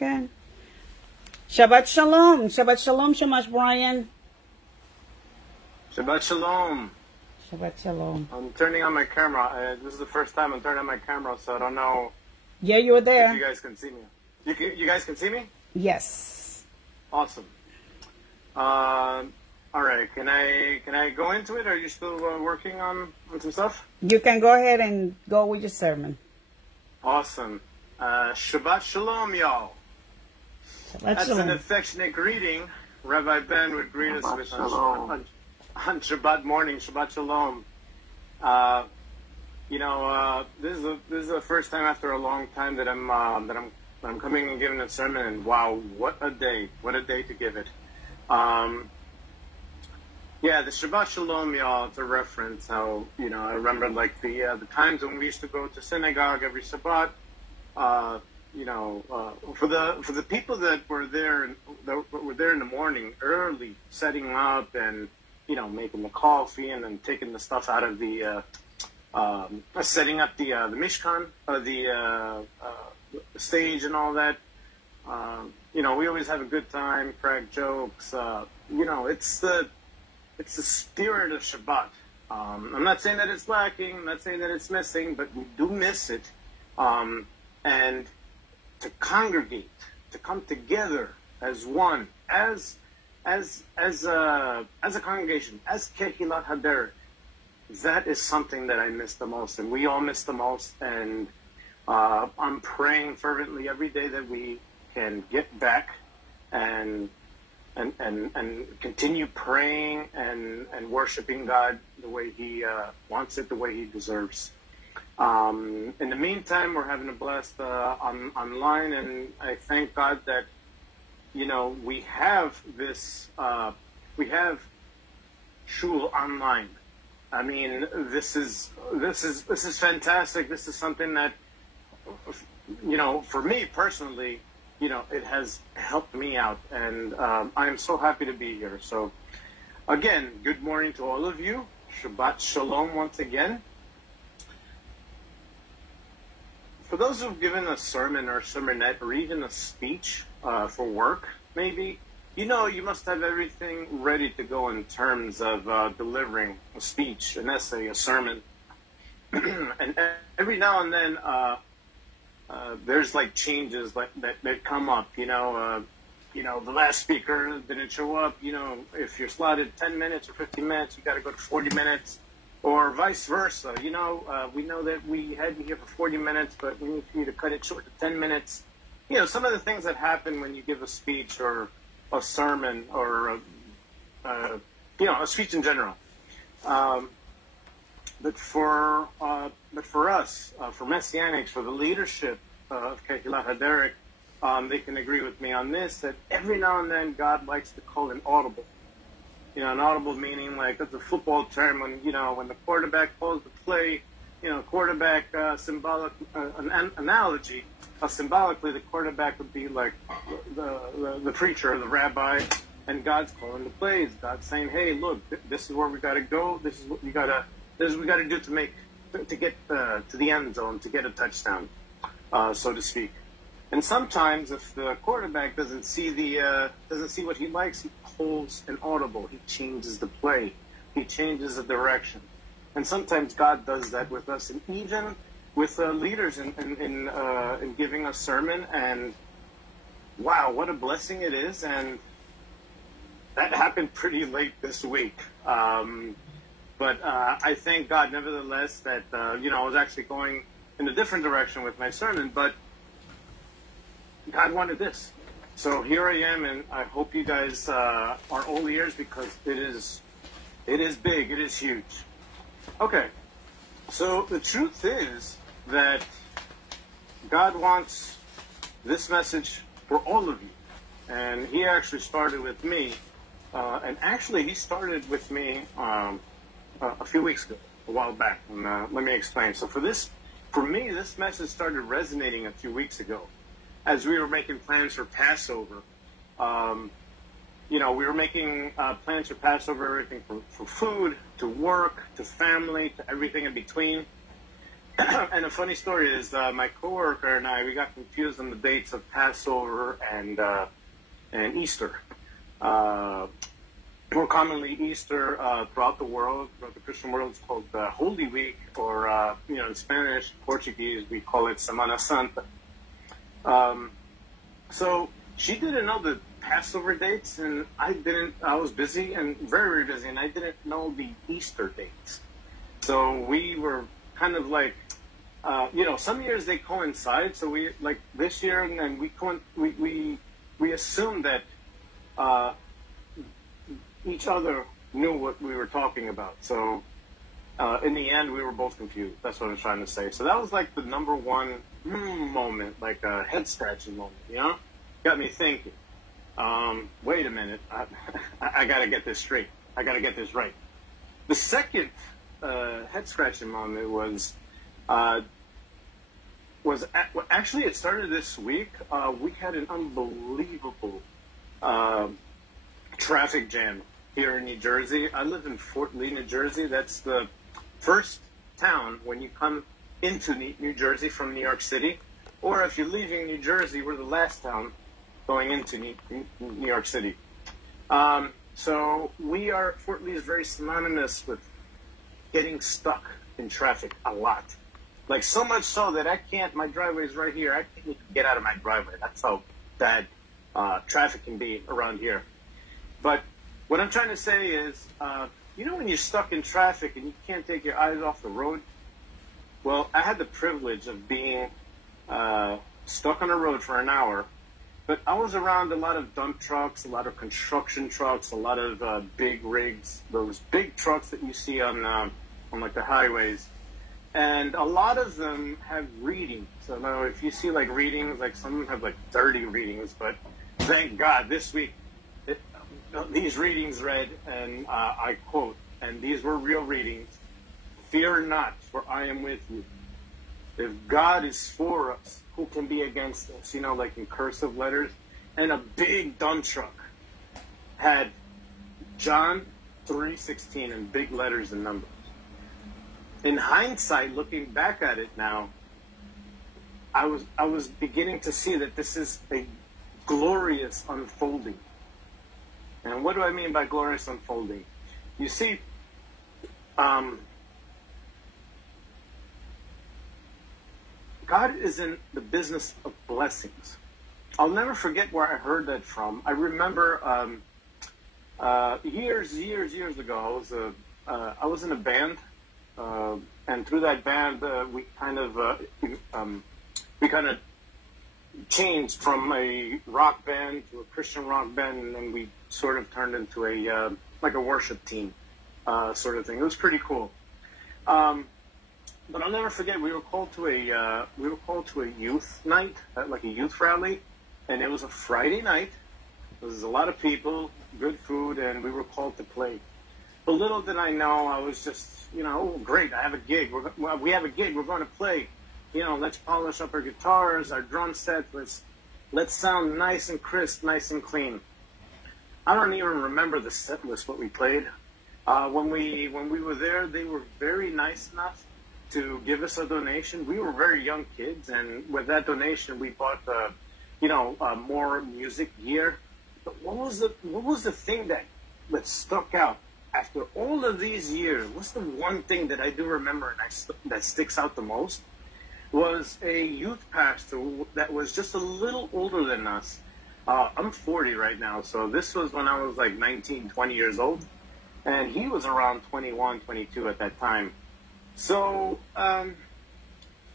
second. Shabbat Shalom. Shabbat Shalom, Shamash Brian. Shabbat Shalom. Shabbat Shalom. I'm turning on my camera. This is the first time I'm turning on my camera, so I don't know. Yeah, you were there. If you guys can see me. You guys can see me? Yes. Awesome. All right. Can I go into it? Are you still working on some stuff? You can go ahead and go with your sermon. Awesome. Shabbat Shalom, y'all. Shabbat That's Shalom. an affectionate greeting. Rabbi Ben would greet us with on Shabbat morning. Shabbat Shalom. This is the first time after a long time that I'm coming and giving a sermon, and wow, what a day to give it. The Shabbat Shalom, y'all, it's a reference how, I remember like the times when we used to go to synagogue every Shabbat, for the people that were there in the morning early, setting up and, making the coffee and then taking the stuff out of the, setting up the Mishkan, the stage and all that. We always have a good time, crack jokes. It's the spirit of Shabbat. I'm not saying that it's lacking. I'm not saying that it's missing, but we do miss it. And to congregate, to come together as one, as a congregation, as Kehilat Haderek, that is something that I miss the most, and we all miss the most. And I'm praying fervently every day that we can get back and continue praying and worshiping God the way He wants it, the way He deserves. In the meantime, we're having a blast online, and I thank God that we have this we have shul online. I mean, this is fantastic. This is something that for me personally, it has helped me out, and I am so happy to be here. So, again, good morning to all of you. Shabbat Shalom once again. For those who've given a sermon or sermonette or even a speech for work, maybe, you must have everything ready to go in terms of delivering a speech, an essay, a sermon. And every now and then, there's like changes that come up, the last speaker didn't show up, if you're slotted 10 minutes or 15 minutes, you got to go to 40 minutes, or vice versa. We know that we had you here for 40 minutes, but we need you to cut it short to 10 minutes. Some of the things that happen when you give a speech or a sermon or, a speech in general. But for us, for Messianics, for the leadership of Kehilat Haderek, they can agree with me on this, that every now and then God likes to call an audible. An audible meaning, like, that's a football term when the quarterback calls the play, quarterback symbolic, an analogy, symbolically the quarterback would be like the preacher or the rabbi, and God's calling the plays. God's saying, hey, look, this is where we got to go. This is what we got to do to get to the end zone, to get a touchdown, so to speak. And sometimes, if the quarterback doesn't see what he likes, he calls an audible. He changes the play. He changes the direction. And sometimes God does that with us, and even with leaders in giving a sermon. And wow, what a blessing it is! And that happened pretty late this week. But I thank God, nevertheless, that I was actually going in a different direction with my sermon, but God wanted this. So here I am, and I hope you guys are all ears, because it is big, it is huge. Okay, so the truth is that God wants this message for all of you, and He actually started with me, and actually He started with me a few weeks ago, a while back. And let me explain. So for me, this message started resonating a few weeks ago, as we were making plans for Passover. We were making plans for Passover, everything from food to work to family to everything in between. And a funny story is my coworker and I, we got confused on the dates of Passover and Easter. More commonly, Easter throughout the world, throughout the Christian world, it's called Holy Week, or in Spanish, Portuguese, we call it Semana Santa. So she didn't know the Passover dates, and I didn't. I was busy and very, very busy, and I didn't know the Easter dates. So we were kind of like, some years they coincide. So we, like this year, and we assumed that each other knew what we were talking about. So in the end, we were both confused. That's what I'm trying to say. So that was like the number one moment, like a head-scratching moment, Got me thinking, wait a minute, I got to get this straight. I got to get this right. The second head-scratching moment was actually, it started this week. We had an unbelievable traffic jam here in New Jersey. I live in Fort Lee, New Jersey. That's the first town when you come into New Jersey from New York City. Or if you're leaving New Jersey, we're the last town going into New York City. So Fort Lee is very synonymous with getting stuck in traffic a lot. Like so much so that my driveway is right here. I can't even get out of my driveway. That's how bad traffic can be around here. But what I'm trying to say is, when you're stuck in traffic and you can't take your eyes off the road? Well, I had the privilege of being stuck on the road for an hour, but I was around a lot of dump trucks, a lot of construction trucks, a lot of big rigs, those big trucks that you see on like the highways. And a lot of them have readings. So now if you see like readings, like some of them have like 30 readings, but thank God this week, these readings read, and I quote, and these were real readings: "Fear not, for I am with you. If God is for us, who can be against us?" Like in cursive letters. And a big dump truck had John 3:16 in big letters and numbers. In hindsight, looking back at it now, I was beginning to see that this is a glorious unfolding. And what do I mean by glorious unfolding? You see, God is in the business of blessings. I'll never forget where I heard that from. I remember years ago, I was in a band, and through that band, we kind of changed from a rock band to a Christian rock band, and then we sort of turned into a worship team sort of thing. It was pretty cool. But I'll never forget, we were called to a youth night, like a youth rally, and it was a Friday night. There was a lot of people, good food, and we were called to play. But little did I know, I was just, oh, great, I have a gig. We have a gig, we're going to play. Let's polish up our guitars, our drum set. Let's sound nice and crisp, nice and clean. I don't even remember the set list, what we played. When we were there, they were very nice enough to give us a donation. We were very young kids, and with that donation, we bought more music gear. But what was the thing that stuck out after all of these years? What's the one thing that I do remember and that sticks out the most? Was a youth pastor that was just a little older than us. I'm 40 right now, so this was when I was like 19, 20 years old, and he was around 21, 22 at that time. So,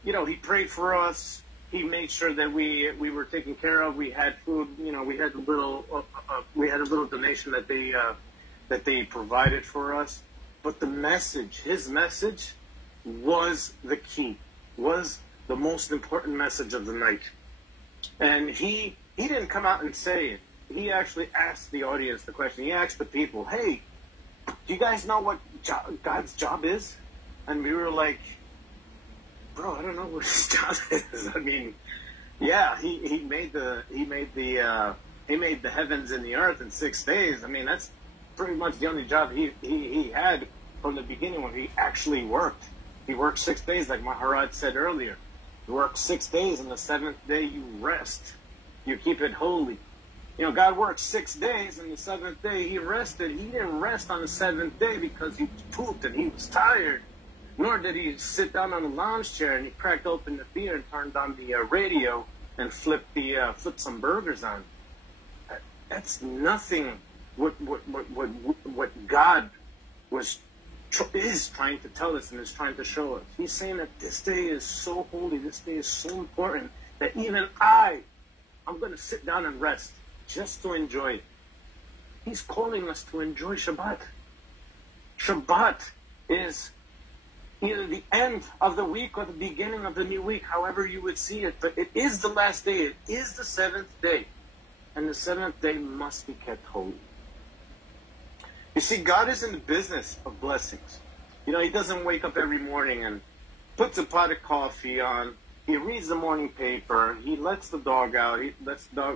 he prayed for us. He made sure that we were taken care of. We had food. We had a little donation that they provided for us. But his message, was the key. Was the most important message of the night. And he didn't come out and say it. He actually asked the audience the question. He asked the people, "Hey, do you guys know what God's job is?" And we were like, "Bro, I don't know what his job is." I mean, yeah, he made the heavens and the earth in 6 days. I mean, that's pretty much the only job he had from the beginning when he actually worked. He worked 6 days, like Maharaj said earlier. You work 6 days, and the 7th day you rest. You keep it holy. You know, God worked 6 days, and the 7th day He rested. He didn't rest on the 7th day because He pooped and He was tired. Nor did He sit down on a lounge chair and He cracked open the beer and turned on the radio and flipped some burgers on. That's nothing. What God is trying to tell us and is trying to show us. He's saying that this day is so holy, this day is so important that even I'm going to sit down and rest just to enjoy it. He's calling us to enjoy Shabbat. Shabbat is either the end of the week or the beginning of the new week, however you would see it. But it is the last day. It is the 7th day. And the 7th day must be kept holy. You see, God is in the business of blessings. You know, He doesn't wake up every morning and puts a pot of coffee on. He reads the morning paper. He lets the dog out. He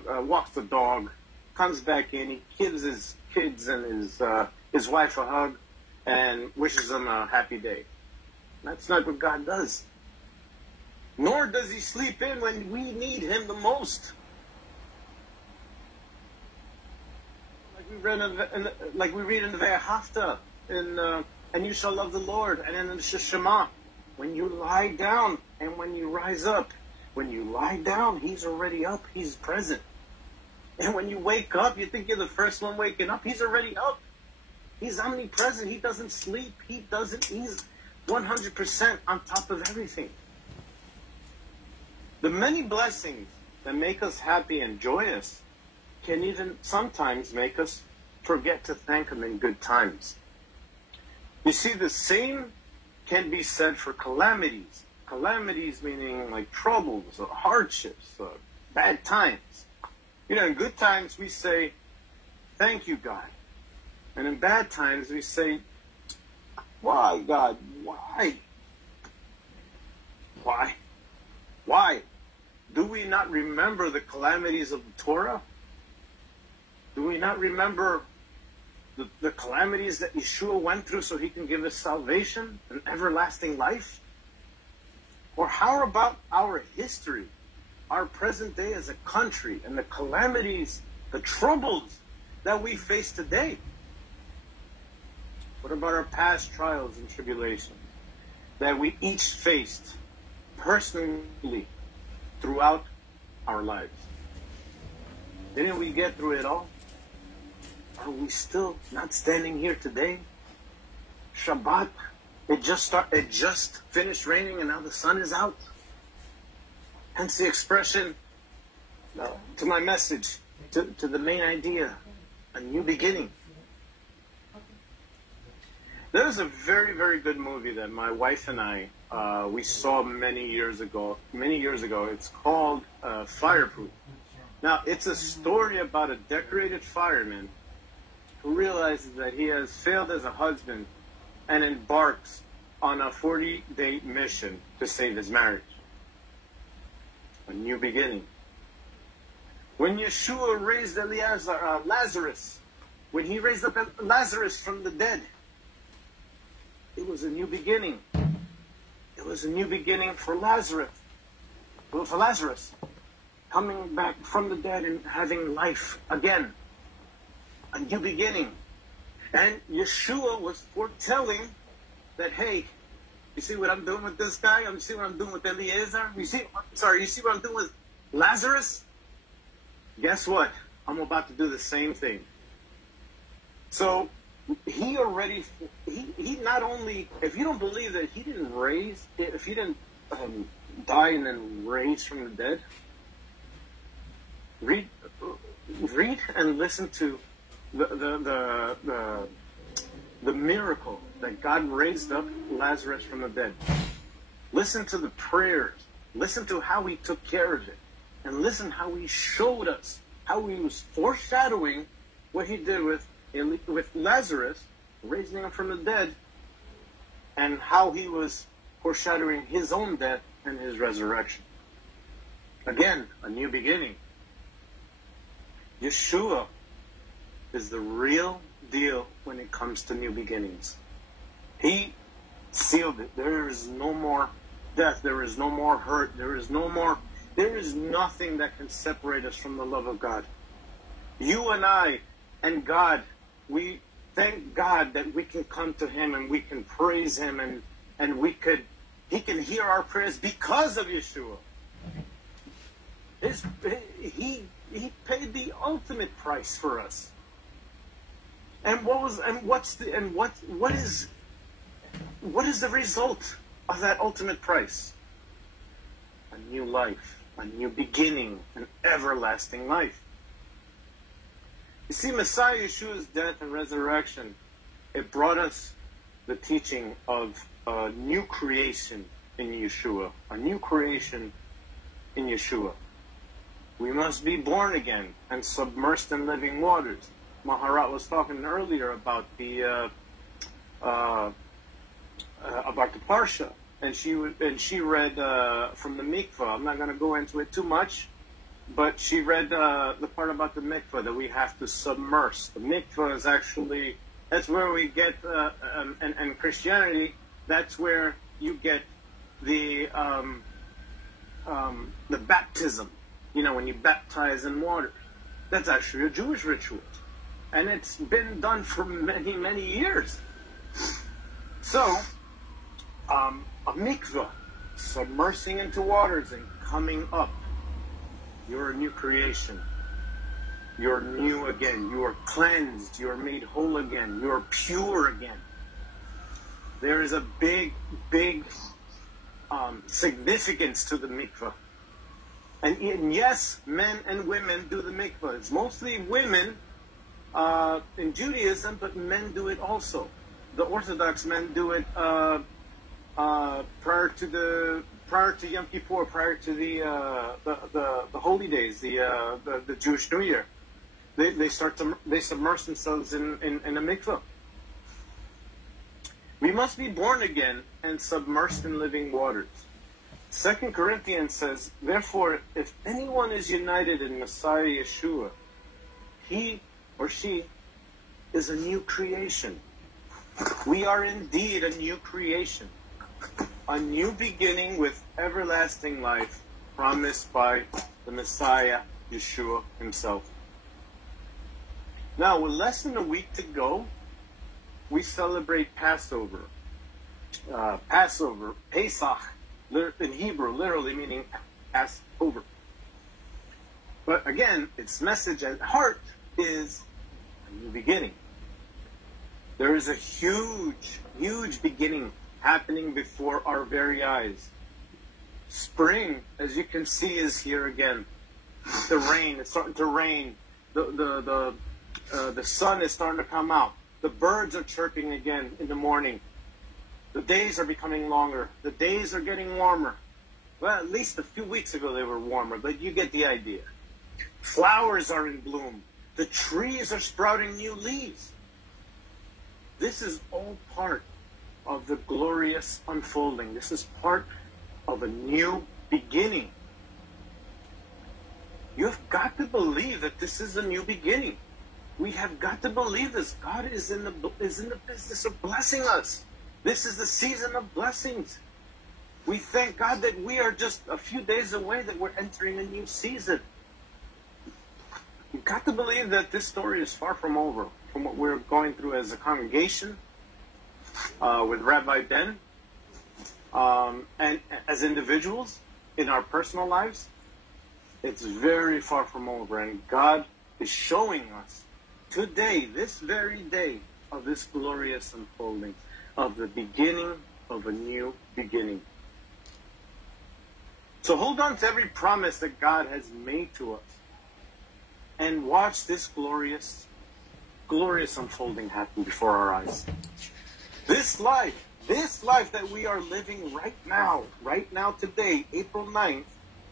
walks the dog, comes back in. He gives his kids and his wife a hug and wishes them a happy day. That's not what God does. Nor does He sleep in when we need Him the most. Like we read in the Ve'ahavta, and you shall love the Lord, and in the Shema, when you lie down and when you rise up. When you lie down, He's already up. He's present. And when you wake up, you think you're the first one waking up. He's already up. He's omnipresent. He doesn't sleep. He's 100% on top of everything. The many blessings that make us happy and joyous can even sometimes make us forget to thank Him in good times. You see, the same can be said for calamities. Calamities meaning like troubles or hardships or bad times. You know, in good times we say, thank you, God. And in bad times we say, why, God? Why? Why? Why? Do we not remember the calamities of the Torah? Do we not remember the calamities that Yeshua went through so He can give us salvation and everlasting life? Or how about our history, our present day as a country, and the calamities, the troubles that we face today? What about our past trials and tribulations that we each faced personally throughout our lives? Didn't we get through it all? Are we still not standing here today? Shabbat, it just finished raining and now the sun is out. Hence the expression to my message, to the main idea, a new beginning. There's a very, very good movie that my wife and I we saw many years ago. It's called Fireproof. Now, it's a story about a decorated fireman who realizes that he has failed as a husband and embarks on a 40-day mission to save his marriage. A new beginning. When Yeshua raised Lazarus, when He raised up Lazarus from the dead, it was a new beginning. It was a new beginning for Lazarus. Coming back from the dead and having life again. A new beginning. And Yeshua was foretelling that, hey, you see what I'm doing with this guy? You see what I'm doing with Eliezer? You see what I'm doing with Lazarus? Guess what? I'm about to do the same thing. So, He not only, if you don't believe that He didn't raise, if He didn't die and then raise from the dead, read and listen to the miracle that God raised up Lazarus from the dead. Listen to the prayers. Listen to how He took care of it. And listen how He showed us, how He was foreshadowing what He did with Lazarus, raising him from the dead, and how He was foreshadowing His own death and His resurrection. Again, a new beginning. Yeshua is the real deal when it comes to new beginnings. He sealed it. There is no more death. There is no more hurt. There is nothing that can separate us from the love of God. You and I and God, we thank God that we can come to Him and we can praise Him and He can hear our prayers because of Yeshua. He paid the ultimate price for us. And what is the result of that ultimate price? A new life, a new beginning, an everlasting life. You see, Messiah Yeshua's death and resurrection, it brought us the teaching of a new creation in Yeshua. A new creation in Yeshua. We must be born again and submersed in living waters. Maharat was talking earlier about the Parashah, and she read from the mikvah. I'm not going to go into it too much, but she read the part about the mikvah, that we have to submerse. The mikvah is actually, that's where we get, and Christianity, that's where you get the baptism. You know, when you baptize in water. That's actually a Jewish ritual. And it's been done for many, many years. So, a mikvah, submersing into waters and coming up. You're a new creation. You're new again. You are cleansed. You are made whole again. You are pure again. There is a big, big significance to the mikvah. And yes, men and women do the mikvah. It's mostly women in Judaism, but men do it also. The Orthodox men do it prior to Yom Kippur, prior to the holy days, the Jewish New Year. They submerge themselves in a mikvah. We must be born again and submersed in living waters. 2 Corinthians says, therefore, if anyone is united in Messiah Yeshua, he or she is a new creation. We are indeed a new creation. A new beginning with everlasting life promised by the Messiah Yeshua himself. Now, with less than a week to go, we celebrate Passover. Pesach, in Hebrew, literally meaning Passover. But again, its message at heart is a new beginning. There is a huge, huge beginning happening before our very eyes. Spring, as you can see, is here again. The rain, it's starting to rain. The sun is starting to come out. The birds are chirping again in the morning. The days are becoming longer. The days are getting warmer. Well, at least a few weeks ago they were warmer, but you get the idea. Flowers are in bloom. The trees are sprouting new leaves. This is all part of the glorious unfolding. This is part of a new beginning. You've got to believe that this is a new beginning. We have got to believe this. God is in the business of blessing us. This is the season of blessings. We thank God that we are just a few days away, that we're entering a new season. You've got to believe that this story is far from over, from what we're going through as a congregation, with Rabbi Ben, and as individuals in our personal lives. It's very far from over, and God is showing us today, this very day, of this glorious unfolding, of the beginning of a new beginning. So hold on to every promise that God has made to us, and watch this glorious, glorious unfolding happen before our eyes. This life that we are living right now today, April 9th,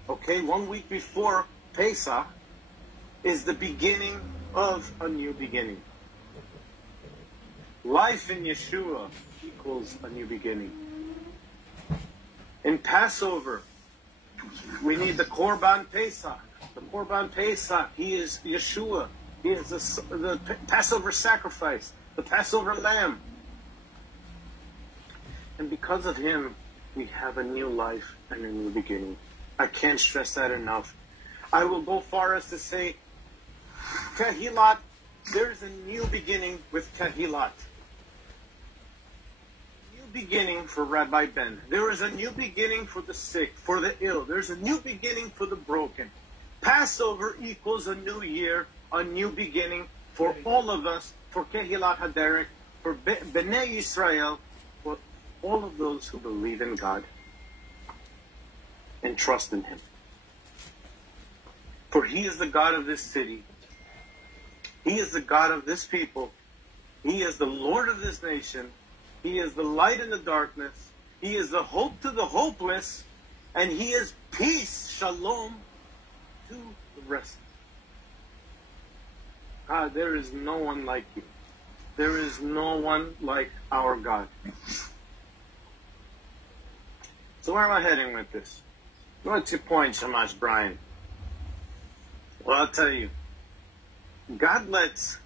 okay, 1 week before Pesach, is the beginning of a new beginning. Life in Yeshua equals a new beginning. In Passover, we need the Korban Pesach. The Korban Pesach, he is Yeshua. He is the Passover sacrifice, the Passover lamb. And because of him, we have a new life and a new beginning. I can't stress that enough. I will go far as to say, Kehilat, there's a new beginning with Kehilat. New beginning for Rabbi Ben. There is a new beginning for the sick, for the ill. There's a new beginning for the broken. Passover equals a new year, a new beginning for all of us, for Kehilat HaDerek, for Bnei Yisrael, for all of those who believe in God and trust in him. For he is the God of this city. He is the God of this people. He is the Lord of this nation. He is the light in the darkness. He is the hope to the hopeless. And he is peace, shalom, to the rest. God, there is no one like you. There is no one like our God. So where am I heading with this? What's your point, Shamash Brian? Well, I'll tell you. God lets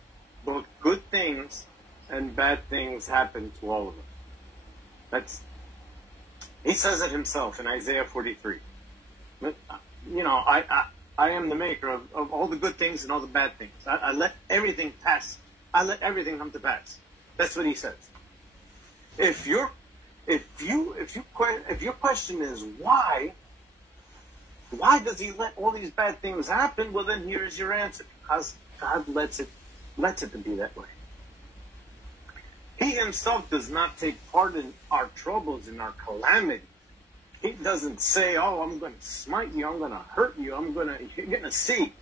both good things and bad things happen to all of us. He says it himself in Isaiah 43. But, I am the maker of all the good things and all the bad things. I let everything pass. I let everything come to pass. That's what he says. If your question is why does he let all these bad things happen? Well, then here's your answer. Because God lets it to be that way. He himself does not take part in our troubles, in our calamities. He doesn't say, "Oh, I'm going to smite you. I'm going to hurt you. You're going to see."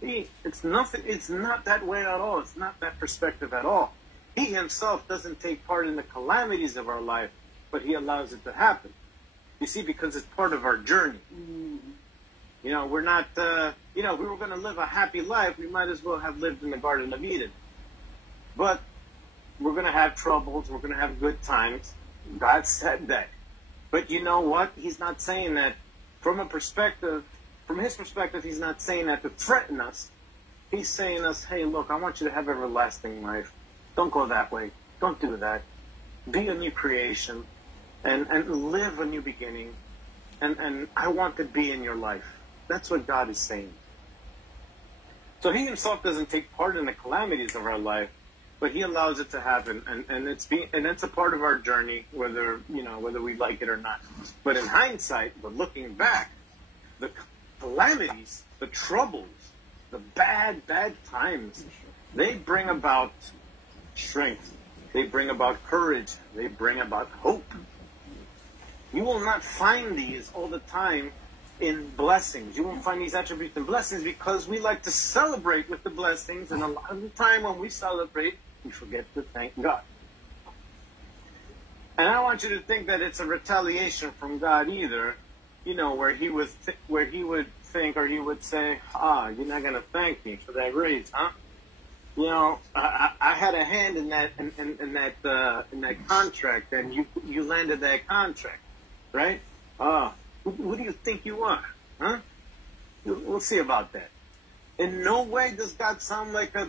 It's nothing. It's not that way at all. It's not that perspective at all. He himself doesn't take part in the calamities of our life, but he allows it to happen. You see, because it's part of our journey. We're not, if we were going to live a happy life, we might as well have lived in the Garden of Eden. But we're going to have troubles. We're going to have good times. God said that. But you know what? He's not saying that from his perspective, he's not saying that to threaten us. He's saying us, hey, look, I want you to have everlasting life. Don't go that way. Don't do that. Be a new creation and live a new beginning. And I want to be in your life. That's what God is saying. So he himself doesn't take part in the calamities of our life, but he allows it to happen, and it's a part of our journey, whether we like it or not. But in hindsight, but looking back, the calamities, the troubles, the bad times, they bring about strength. They bring about courage. They bring about hope. You will not find these all the time in blessings. You won't find these attributes in blessings because we like to celebrate with the blessings, and a lot of the time when we celebrate, we forget to thank God. And I don't want you to think that it's a retaliation from God either, where he would think, or he would say, you're not going to thank me for that raise, huh? I had a hand in that contract, and you landed that contract, right? Who do you think you are, huh? We'll see about that. In no way does God sound like a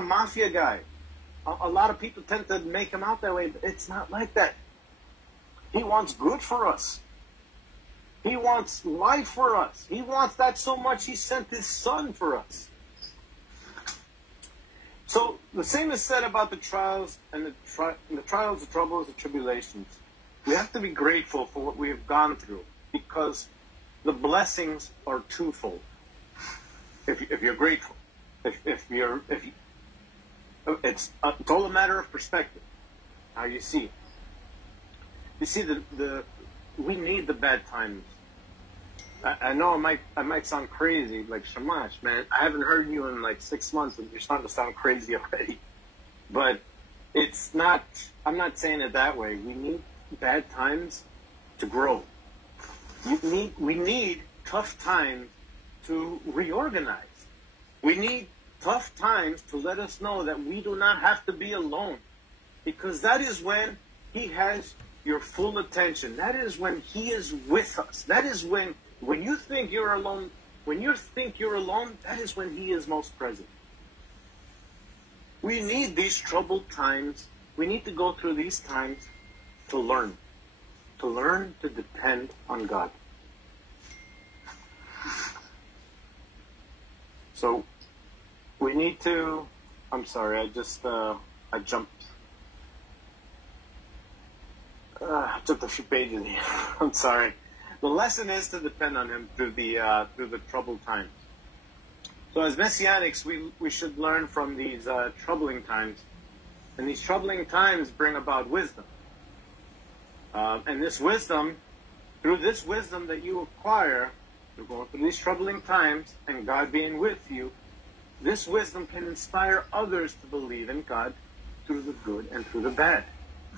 mafia guy. A lot of people tend to make him out that way, but it's not like that. He wants good for us. He wants life for us. He wants that so much he sent his son for us. So the same is said about the trials and the trials, the troubles, the tribulations. We have to be grateful for what we have gone through, because the blessings are twofold. If you're grateful, it's all a matter of perspective, how you see it. You see, we need the bad times. I know I might sound crazy, like Shamash, man. I haven't heard you in like 6 months, and you're starting to sound crazy already. But it's not. I'm not saying it that way. We need bad times to grow. We need tough times to reorganize. We need tough times to let us know that we do not have to be alone, because that is when he has your full attention. That is when he is with us. That is when you think you're alone, that is when he is most present. We need these troubled times we need to go through these times to learn to depend on God. So we need to, I'm sorry, I jumped a few pages here. I'm sorry. The lesson is to depend on Him through the troubled times. So as Messianics, we should learn from these troubling times. And these troubling times bring about wisdom. And this wisdom, through this wisdom that you acquire, through going through these troubling times, and God being with you, this wisdom can inspire others to believe in God through the good and through the bad.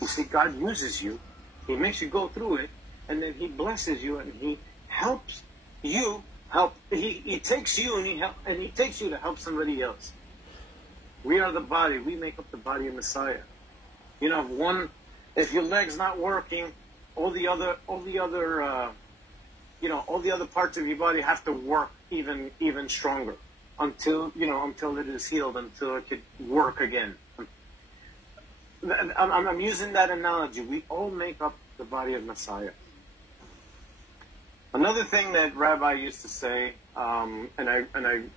You see, God uses you. He makes you go through it, and then He blesses you, and He helps you He takes you and he takes you to help somebody else. We are the body. We make up the body of Messiah. You know, if your leg's not working, all the other parts of your body have to work even stronger until it is healed, until it could work again. I'm using that analogy. We all make up the body of Messiah. Another thing that Rabbi used to say, and I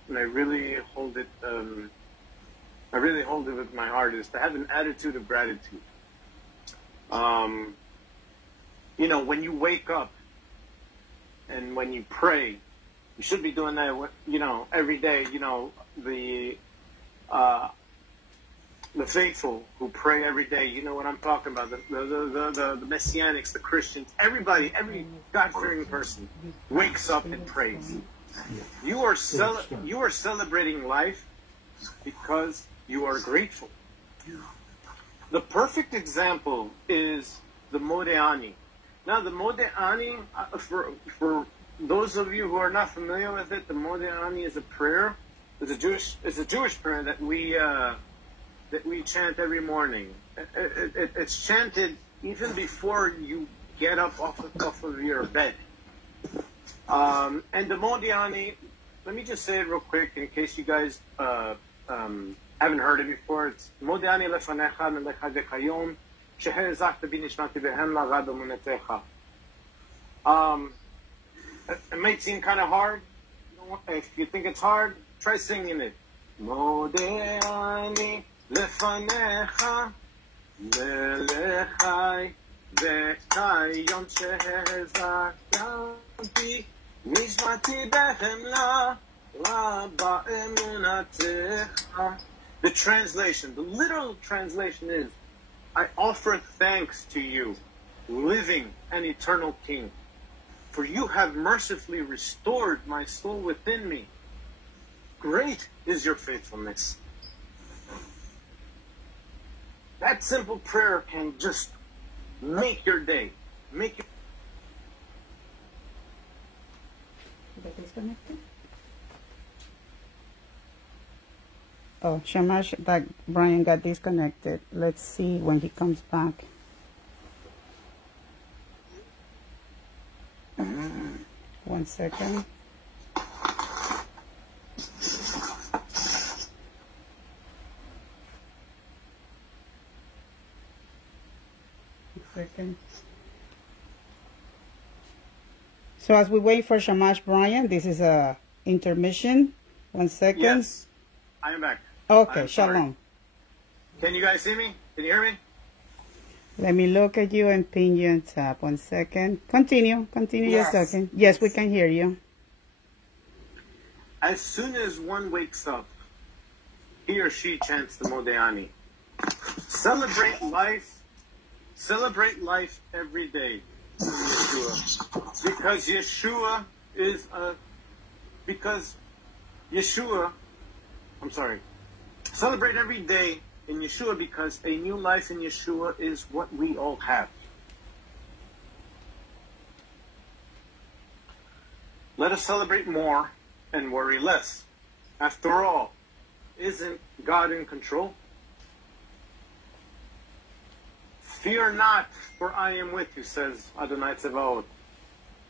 really hold it, with my heart, is to have an attitude of gratitude. When you wake up and when you pray, you should be doing that, every day. The faithful who pray every day, you know what I'm talking about. The Messianics, the Christians, everybody, every God-fearing person wakes up and prays. You are celebrating life because you are grateful. The perfect example is the Modeani. Now, the Modeani, for those of you who are not familiar with it, the Modeani is a prayer. It's a Jewish prayer that we chant every morning. It's chanted even before you get up off of your bed. And the Modeani, let me just say it real quick in case you guys haven't heard it before. It's Modeani lefanecha melecha dekayom shehezachta binishmati behem lagad amunetecha. It might seem kind of hard. If you think it's hard, try singing it. Modeani lefanecha melechai dekayom shehezachta binishmati behem lagad amunetecha. The translation, the literal translation is, I offer thanks to you, living and eternal King, for you have mercifully restored my soul within me. Great is your faithfulness. That simple prayer can just make your day. Make your... Oh, Shamash, that Brian got disconnected. Let's see when he comes back. One second. So as we wait for Shamash, Brian, this is a intermission. 1 second. Yes, I am back. Okay, Shalom. Can you guys see me? Can you hear me? Let me look at you and pin you on top. 1 second. Continue Yes. your second. Yes, we can hear you. As soon as one wakes up, he or she chants the Modeani. Celebrate life every day in Yeshua. Celebrate every day in Yeshua, because a new life in Yeshua is what we all have. Let us celebrate more and worry less. After all, isn't God in control? Fear not, for I am with you, says Adonai Tzevaot.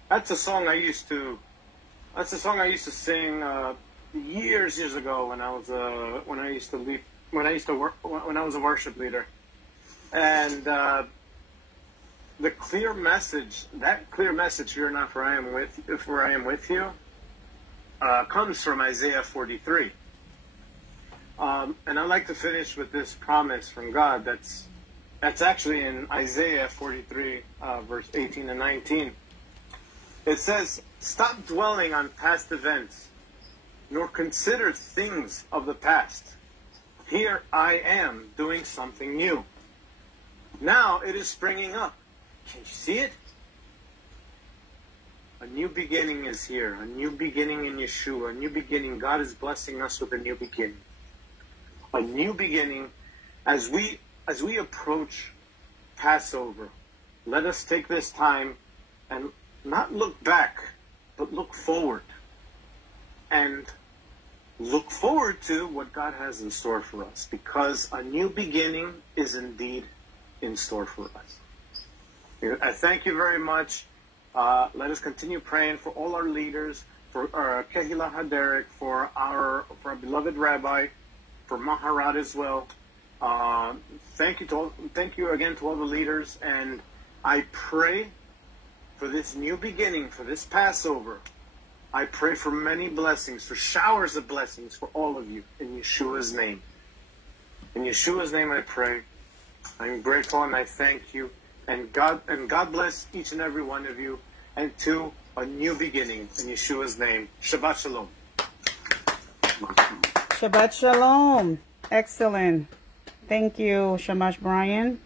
That's a song I used to sing years ago when I was a worship leader. And the clear message, that clear message, "Fear not, for I am with you," comes from Isaiah 43. And I'd like to finish with this promise from God that's actually in Isaiah 43, verse 18 and 19. It says, "Stop dwelling on past events, nor consider things of the past. Here I am doing something new. Now it is springing up. Can you see it? A new beginning is here. A new beginning in Yeshua. A new beginning. God is blessing us with a new beginning. A new beginning as we approach Passover. Let us take this time and not look back, but look forward. And look forward to what God has in store for us, because a new beginning is indeed in store for us." I thank you very much. Let us continue praying for all our leaders, for Kehillat HaDerek, for our beloved Rabbi, for Maharat as well. Thank you again to all the leaders, and I pray for this new beginning, for this Passover. I pray for many blessings, for showers of blessings for all of you, in Yeshua's name. In Yeshua's name I pray. I'm grateful and I thank you. And God bless each and every one of you, and to a new beginning in Yeshua's name. Shabbat Shalom. Shabbat Shalom. Excellent. Thank you, Shamash Brian.